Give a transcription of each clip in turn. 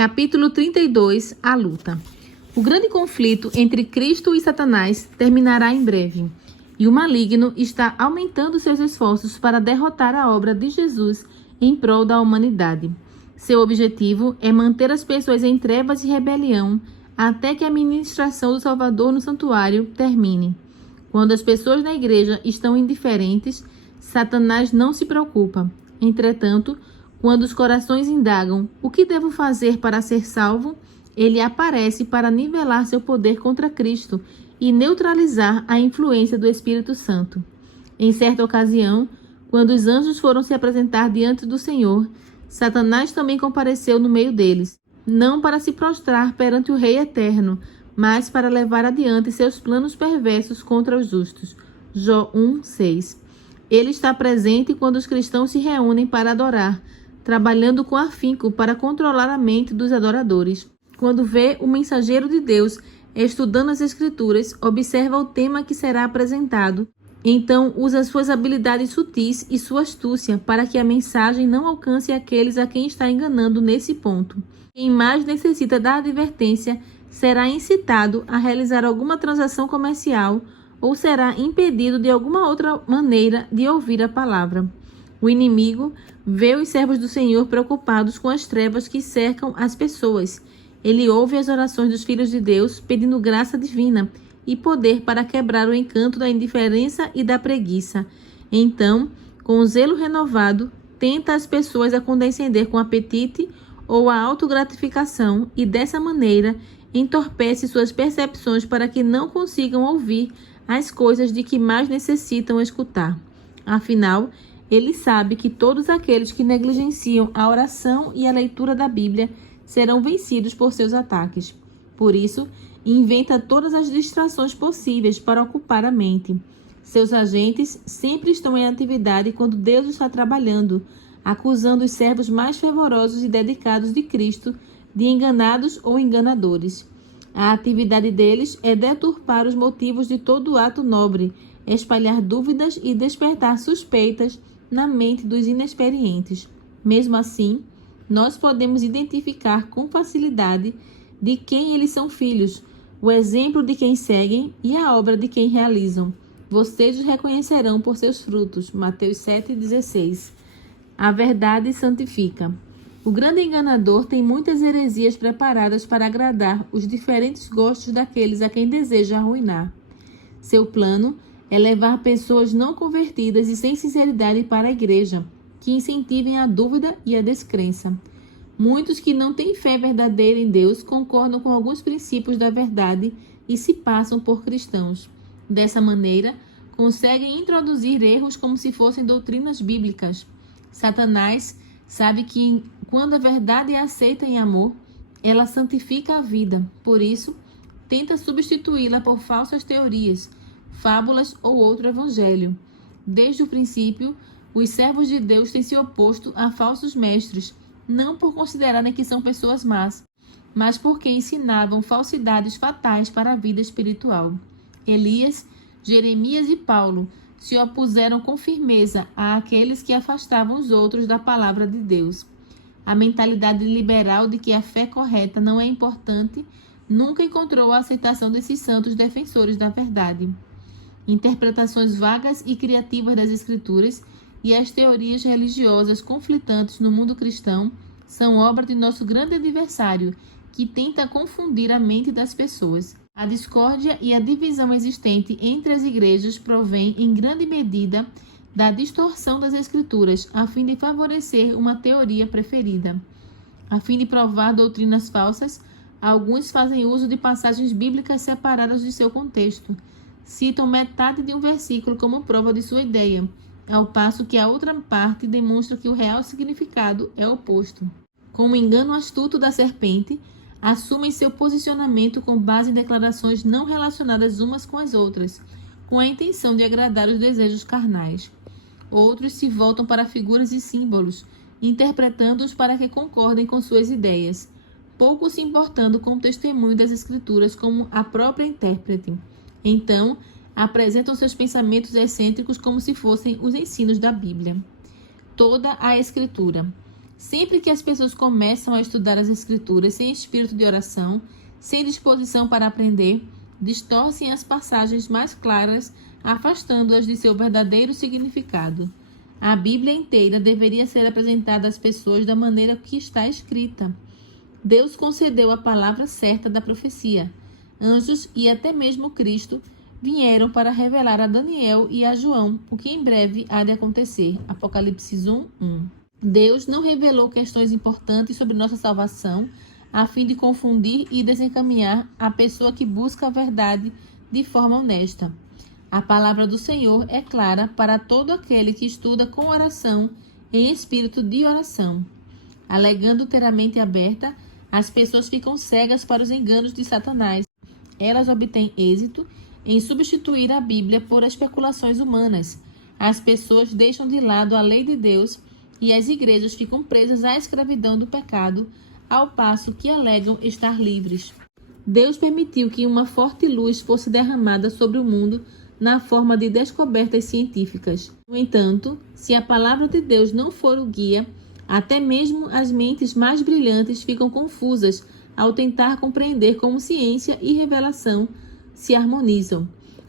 Capítulo 32. A luta. O grande conflito entre Cristo e Satanás terminará em breve, e o maligno está aumentando seus esforços para derrotar a obra de Jesus em prol da humanidade. Seu objetivo é manter as pessoas em trevas e rebelião até que a ministração do Salvador no santuário termine. Quando as pessoas na igreja estão indiferentes, Satanás não se preocupa. Entretanto, quando os corações indagam o que devo fazer para ser salvo, ele aparece para nivelar seu poder contra Cristo e neutralizar a influência do Espírito Santo. Em certa ocasião, quando os anjos foram se apresentar diante do Senhor, Satanás também compareceu no meio deles, não para se prostrar perante o Rei Eterno, mas para levar adiante seus planos perversos contra os justos. Jó 1:6. Ele está presente quando os cristãos se reúnem para adorar, trabalhando com afinco para controlar a mente dos adoradores. Quando vê o mensageiro de Deus estudando as Escrituras, observa o tema que será apresentado. Então, usa suas habilidades sutis e sua astúcia para que a mensagem não alcance aqueles a quem está enganando nesse ponto. Quem mais necessita da advertência será incitado a realizar alguma transação comercial ou será impedido de alguma outra maneira de ouvir a palavra. O inimigo vê os servos do Senhor preocupados com as trevas que cercam as pessoas. Ele ouve as orações dos filhos de Deus pedindo graça divina e poder para quebrar o encanto da indiferença e da preguiça. Então, com o zelo renovado, tenta as pessoas a condescender com apetite ou a autogratificação e, dessa maneira, entorpece suas percepções para que não consigam ouvir as coisas de que mais necessitam escutar. Afinal, ele sabe que todos aqueles que negligenciam a oração e a leitura da Bíblia serão vencidos por seus ataques. Por isso, inventa todas as distrações possíveis para ocupar a mente. Seus agentes sempre estão em atividade quando Deus está trabalhando, acusando os servos mais fervorosos e dedicados de Cristo de enganados ou enganadores. A atividade deles é deturpar os motivos de todo ato nobre, espalhar dúvidas e despertar suspeitas na mente dos inexperientes. Mesmo assim, nós podemos identificar com facilidade de quem eles são filhos, o exemplo de quem seguem e a obra de quem realizam. Vocês os reconhecerão por seus frutos. Mateus 7,16. A verdade santifica. O grande enganador tem muitas heresias preparadas para agradar os diferentes gostos daqueles a quem deseja arruinar. Seu plano é levar pessoas não convertidas e sem sinceridade para a igreja, que incentivem a dúvida e a descrença. Muitos que não têm fé verdadeira em Deus concordam com alguns princípios da verdade e se passam por cristãos. Dessa maneira, conseguem introduzir erros como se fossem doutrinas bíblicas. Satanás sabe que, quando a verdade é aceita em amor, ela santifica a vida. Por isso, tenta substituí-la por falsas teorias, fábulas ou outro evangelho. Desde o princípio, os servos de Deus têm se oposto a falsos mestres, não por considerarem que são pessoas más, mas porque ensinavam falsidades fatais para a vida espiritual. Elias, Jeremias e Paulo se opuseram com firmeza àqueles que afastavam os outros da palavra de Deus. A mentalidade liberal de que a fé correta não é importante nunca encontrou a aceitação desses santos defensores da verdade. Interpretações vagas e criativas das Escrituras e as teorias religiosas conflitantes no mundo cristão são obra de nosso grande adversário, que tenta confundir a mente das pessoas. A discórdia e a divisão existente entre as igrejas provém, em grande medida, da distorção das Escrituras, a fim de favorecer uma teoria preferida. A fim de provar doutrinas falsas, alguns fazem uso de passagens bíblicas separadas de seu contexto. Citam metade de um versículo como prova de sua ideia, ao passo que a outra parte demonstra que o real significado é oposto. Com o engano astuto da serpente, assumem seu posicionamento com base em declarações não relacionadas umas com as outras, com a intenção de agradar os desejos carnais. Outros se voltam para figuras e símbolos, interpretando-os para que concordem com suas ideias, pouco se importando com o testemunho das Escrituras como a própria intérprete. Então, apresentam seus pensamentos excêntricos como se fossem os ensinos da Bíblia. Toda a Escritura. Sempre que as pessoas começam a estudar as Escrituras sem espírito de oração, sem disposição para aprender, distorcem as passagens mais claras, afastando-as de seu verdadeiro significado. A Bíblia inteira deveria ser apresentada às pessoas da maneira que está escrita. Deus concedeu a palavra certa da profecia. Anjos e até mesmo Cristo vieram para revelar a Daniel e a João o que em breve há de acontecer. Apocalipse 1:1. Deus não revelou questões importantes sobre nossa salvação a fim de confundir e desencaminhar a pessoa que busca a verdade de forma honesta. A palavra do Senhor é clara para todo aquele que estuda com oração em espírito de oração. Alegando ter a mente aberta, as pessoas ficam cegas para os enganos de Satanás. Elas obtêm êxito em substituir a Bíblia por especulações humanas. As pessoas deixam de lado a lei de Deus e as igrejas ficam presas à escravidão do pecado, ao passo que alegam estar livres. Deus permitiu que uma forte luz fosse derramada sobre o mundo na forma de descobertas científicas. No entanto, se a palavra de Deus não for o guia, até mesmo as mentes mais brilhantes ficam confusas ao tentar compreender como ciência e revelação se harmonizam.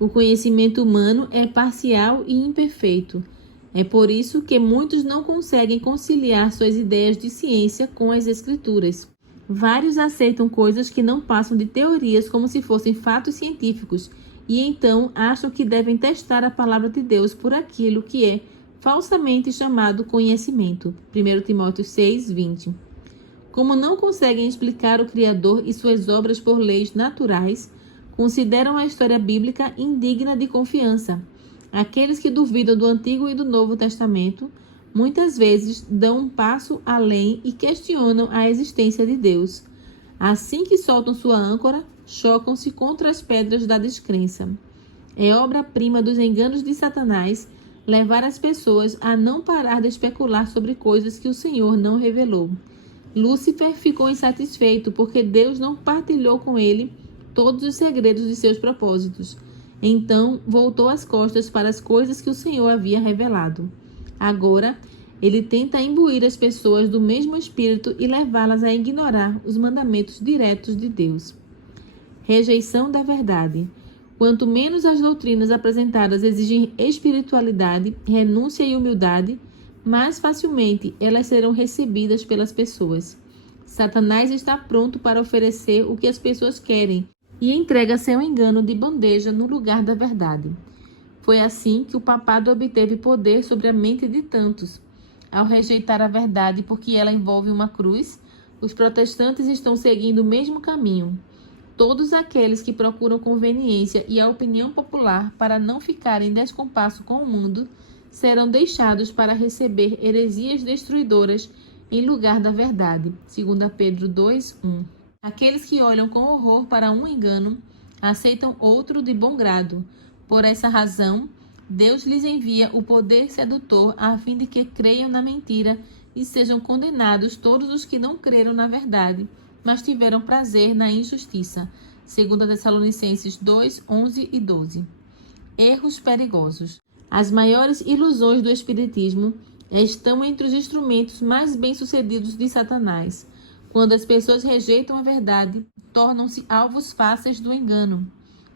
O conhecimento humano é parcial e imperfeito. É por isso que muitos não conseguem conciliar suas ideias de ciência com as Escrituras. Vários aceitam coisas que não passam de teorias como se fossem fatos científicos e então acham que devem testar a palavra de Deus por aquilo que é falsamente chamado conhecimento. 1 Timóteo 6:20. Como não conseguem explicar o Criador e suas obras por leis naturais, consideram a história bíblica indigna de confiança. Aqueles que duvidam do Antigo e do Novo Testamento muitas vezes dão um passo além e questionam a existência de Deus. Assim que soltam sua âncora, chocam-se contra as pedras da descrença. É obra-prima dos enganos de Satanás levar as pessoas a não parar de especular sobre coisas que o Senhor não revelou. Lúcifer ficou insatisfeito porque Deus não partilhou com ele todos os segredos de seus propósitos. Então voltou as costas para as coisas que o Senhor havia revelado. Agora, ele tenta imbuir as pessoas do mesmo espírito e levá-las a ignorar os mandamentos diretos de Deus. Rejeição da verdade. Quanto menos as doutrinas apresentadas exigem espiritualidade, renúncia e humildade, mais facilmente elas serão recebidas pelas pessoas. Satanás está pronto para oferecer o que as pessoas querem e entrega seu engano de bandeja no lugar da verdade. Foi assim que o papado obteve poder sobre a mente de tantos. Ao rejeitar a verdade porque ela envolve uma cruz, os protestantes estão seguindo o mesmo caminho. Todos aqueles que procuram conveniência e a opinião popular para não ficarem em descompasso com o mundo serão deixados para receber heresias destruidoras em lugar da verdade. 2 Pedro 2:1. Aqueles que olham com horror para um engano aceitam outro de bom grado. Por essa razão, Deus lhes envia o poder sedutor a fim de que creiam na mentira e sejam condenados todos os que não creram na verdade, mas tiveram prazer na injustiça. 2 Tessalonicenses 2:11 e 12. Erros perigosos. As maiores ilusões do Espiritismo estão entre os instrumentos mais bem-sucedidos de Satanás. Quando as pessoas rejeitam a verdade, tornam-se alvos fáceis do engano.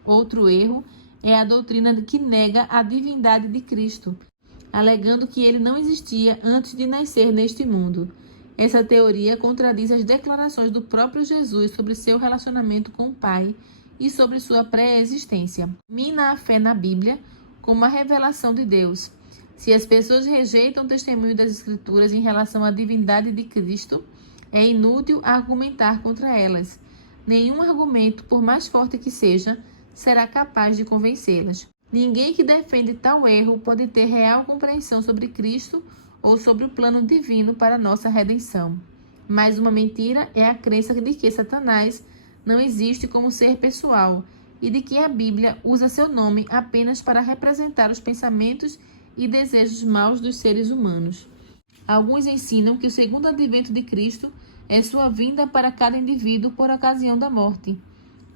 Outro erro é a doutrina que nega a divindade de Cristo, alegando que ele não existia antes de nascer neste mundo. Essa teoria contradiz as declarações do próprio Jesus sobre seu relacionamento com o Pai e sobre sua pré-existência. Mina a fé na Bíblia como a revelação de Deus. Se as pessoas rejeitam o testemunho das Escrituras em relação à divindade de Cristo, é inútil argumentar contra elas. Nenhum argumento, por mais forte que seja, será capaz de convencê-las. Ninguém que defende tal erro pode ter real compreensão sobre Cristo ou sobre o plano divino para nossa redenção. Mais uma mentira é a crença de que Satanás não existe como ser pessoal e de que a Bíblia usa seu nome apenas para representar os pensamentos e desejos maus dos seres humanos. Alguns ensinam que o segundo advento de Cristo é sua vinda para cada indivíduo por ocasião da morte.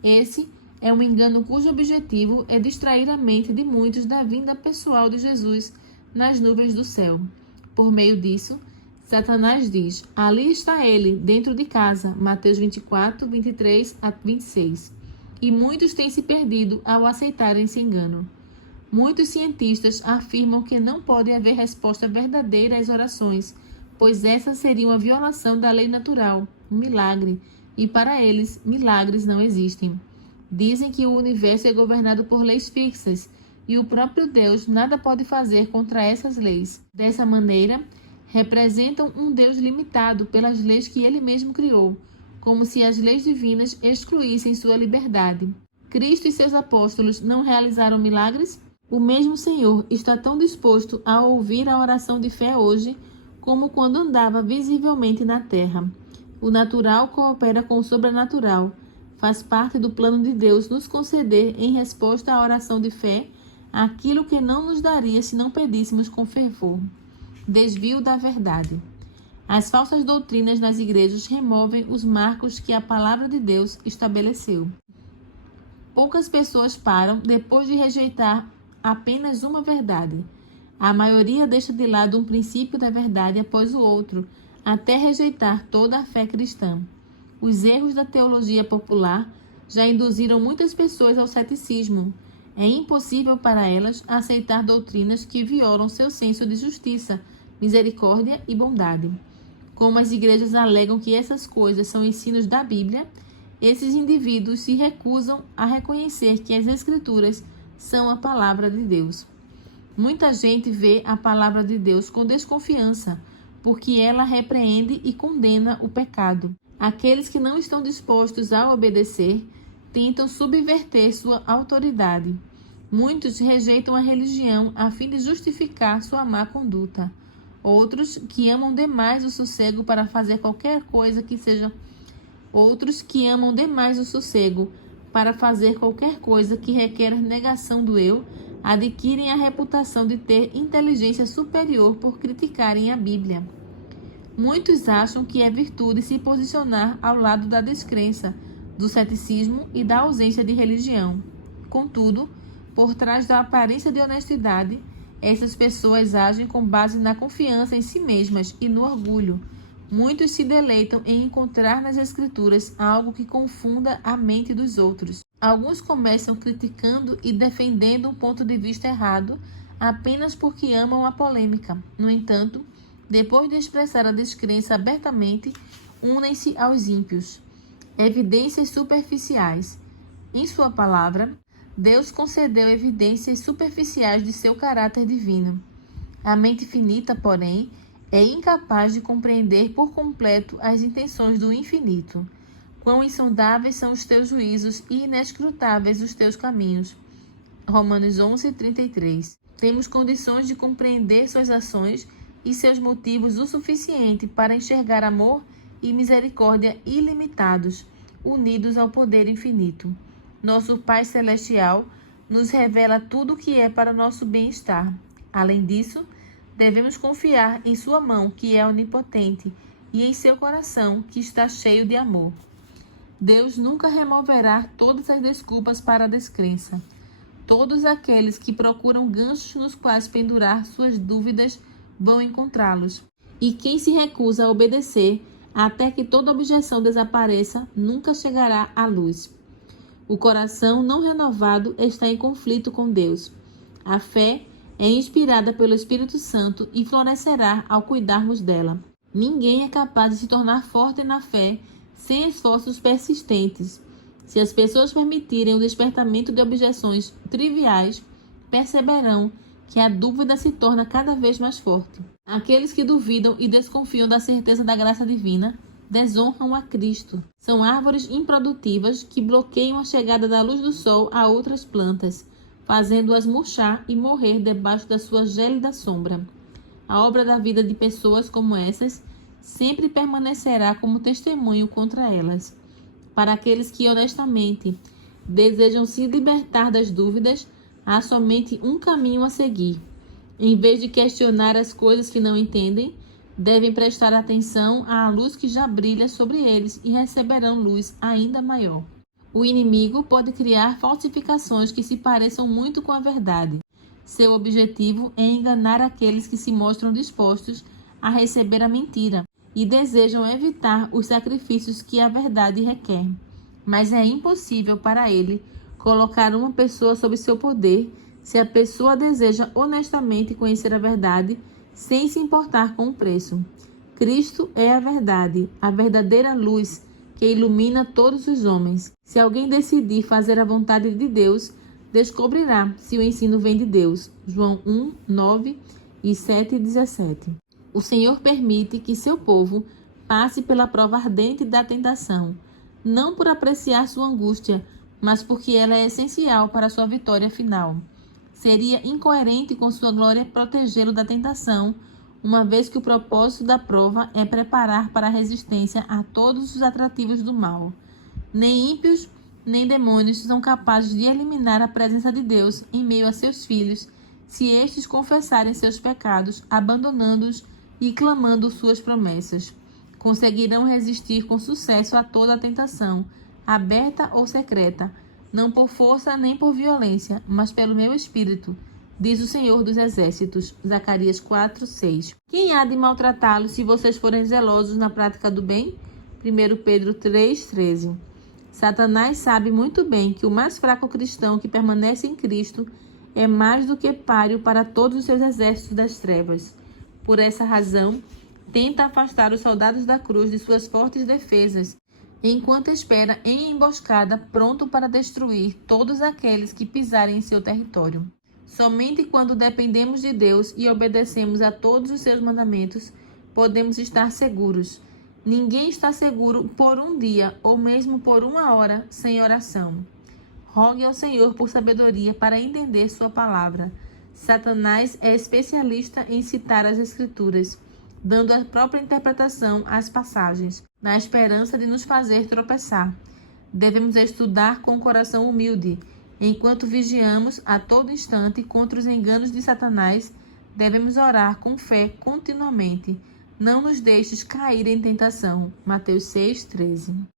Esse é um engano cujo objetivo é distrair a mente de muitos da vinda pessoal de Jesus nas nuvens do céu. Por meio disso, Satanás diz: ali está ele, dentro de casa. Mateus 24, 23 a 26. E muitos têm se perdido ao aceitarem esse engano. Muitos cientistas afirmam que não pode haver resposta verdadeira às orações, pois essa seria uma violação da lei natural, um milagre, e para eles, milagres não existem. Dizem que o universo é governado por leis fixas, e o próprio Deus nada pode fazer contra essas leis. Dessa maneira, representam um Deus limitado pelas leis que ele mesmo criou, como se as leis divinas excluíssem sua liberdade. Cristo e seus apóstolos não realizaram milagres? O mesmo Senhor está tão disposto a ouvir a oração de fé hoje como quando andava visivelmente na terra. O natural coopera com o sobrenatural. Faz parte do plano de Deus nos conceder, em resposta à oração de fé, aquilo que não nos daria se não pedíssemos com fervor. Desvio da verdade. As falsas doutrinas nas igrejas removem os marcos que a palavra de Deus estabeleceu. Poucas pessoas param depois de rejeitar apenas uma verdade. A maioria deixa de lado um princípio da verdade após o outro, até rejeitar toda a fé cristã. Os erros da teologia popular já induziram muitas pessoas ao ceticismo. É impossível para elas aceitar doutrinas que violam seu senso de justiça, misericórdia e bondade. Como as igrejas alegam que essas coisas são ensinos da Bíblia, esses indivíduos se recusam a reconhecer que as Escrituras são a palavra de Deus. Muita gente vê a palavra de Deus com desconfiança, porque ela repreende e condena o pecado. Aqueles que não estão dispostos a obedecer tentam subverter sua autoridade. Muitos rejeitam a religião a fim de justificar sua má conduta. Outros que amam demais o sossego para fazer qualquer coisa que seja. Outros que amam demais o sossego para fazer qualquer coisa que requer negação do eu, adquirem a reputação de ter inteligência superior por criticarem a Bíblia. Muitos acham que é virtude se posicionar ao lado da descrença, do ceticismo e da ausência de religião. Contudo, por trás da aparência de honestidade, essas pessoas agem com base na confiança em si mesmas e no orgulho. Muitos se deleitam em encontrar nas Escrituras algo que confunda a mente dos outros. Alguns começam criticando e defendendo um ponto de vista errado apenas porque amam a polêmica. No entanto, depois de expressar a descrença abertamente, unem-se aos ímpios. Evidências superficiais. Em sua palavra, Deus concedeu evidências superficiais de seu caráter divino. A mente finita, porém, é incapaz de compreender por completo as intenções do infinito. Quão insondáveis são os teus juízos e inescrutáveis os teus caminhos. Romanos 11:33. Temos condições de compreender suas ações e seus motivos o suficiente para enxergar amor e misericórdia ilimitados, unidos ao poder infinito. Nosso Pai Celestial nos revela tudo o que é para nosso bem-estar. Além disso, devemos confiar em sua mão, que é onipotente, e em seu coração, que está cheio de amor. Deus nunca removerá todas as desculpas para a descrença. Todos aqueles que procuram ganchos nos quais pendurar suas dúvidas vão encontrá-los. E quem se recusa a obedecer, até que toda objeção desapareça, nunca chegará à luz. O coração não renovado está em conflito com Deus. A fé é inspirada pelo Espírito Santo e florescerá ao cuidarmos dela. Ninguém é capaz de se tornar forte na fé sem esforços persistentes. Se as pessoas permitirem o despertamento de objeções triviais, perceberão que a dúvida se torna cada vez mais forte. Aqueles que duvidam e desconfiam da certeza da graça divina desonram a Cristo. São árvores improdutivas que bloqueiam a chegada da luz do sol a outras plantas, fazendo-as murchar e morrer debaixo da sua gélida sombra. A obra da vida de pessoas como essas sempre permanecerá como testemunho contra elas. Para aqueles que honestamente desejam se libertar das dúvidas, há somente um caminho a seguir. Em vez de questionar as coisas que não entendem, devem prestar atenção à luz que já brilha sobre eles e receberão luz ainda maior. O inimigo pode criar falsificações que se pareçam muito com a verdade. Seu objetivo é enganar aqueles que se mostram dispostos a receber a mentira e desejam evitar os sacrifícios que a verdade requer. Mas é impossível para ele colocar uma pessoa sob seu poder se a pessoa deseja honestamente conhecer a verdade sem se importar com o preço. Cristo é a verdade, a verdadeira luz que ilumina todos os homens. Se alguém decidir fazer a vontade de Deus, descobrirá se o ensino vem de Deus. João 1, 9 e 7 e 17. O Senhor permite que seu povo passe pela prova ardente da tentação, não por apreciar sua angústia, mas porque ela é essencial para sua vitória final. Seria incoerente com sua glória protegê-lo da tentação, uma vez que o propósito da prova é preparar para a resistência a todos os atrativos do mal. Nem ímpios, nem demônios são capazes de eliminar a presença de Deus em meio a seus filhos, se estes confessarem seus pecados, abandonando-os e clamando suas promessas. Conseguirão resistir com sucesso a toda a tentação, aberta ou secreta, não por força nem por violência, mas pelo meu espírito, diz o Senhor dos Exércitos. Zacarias 4, 6. Quem há de maltratá-los se vocês forem zelosos na prática do bem? 1 Pedro 3, 13. Satanás sabe muito bem que o mais fraco cristão que permanece em Cristo é mais do que páreo para todos os seus exércitos das trevas. Por essa razão, tenta afastar os soldados da cruz de suas fortes defesas, enquanto espera em emboscada, pronto para destruir todos aqueles que pisarem em seu território. Somente quando dependemos de Deus e obedecemos a todos os seus mandamentos, podemos estar seguros. Ninguém está seguro por um dia ou mesmo por uma hora sem oração. Rogue ao Senhor por sabedoria para entender sua palavra. Satanás é especialista em citar as Escrituras, dando a própria interpretação às passagens, na esperança de nos fazer tropeçar. Devemos estudar com o coração humilde. Enquanto vigiamos a todo instante contra os enganos de Satanás, devemos orar com fé continuamente. Não nos deixes cair em tentação. Mateus 6, 13.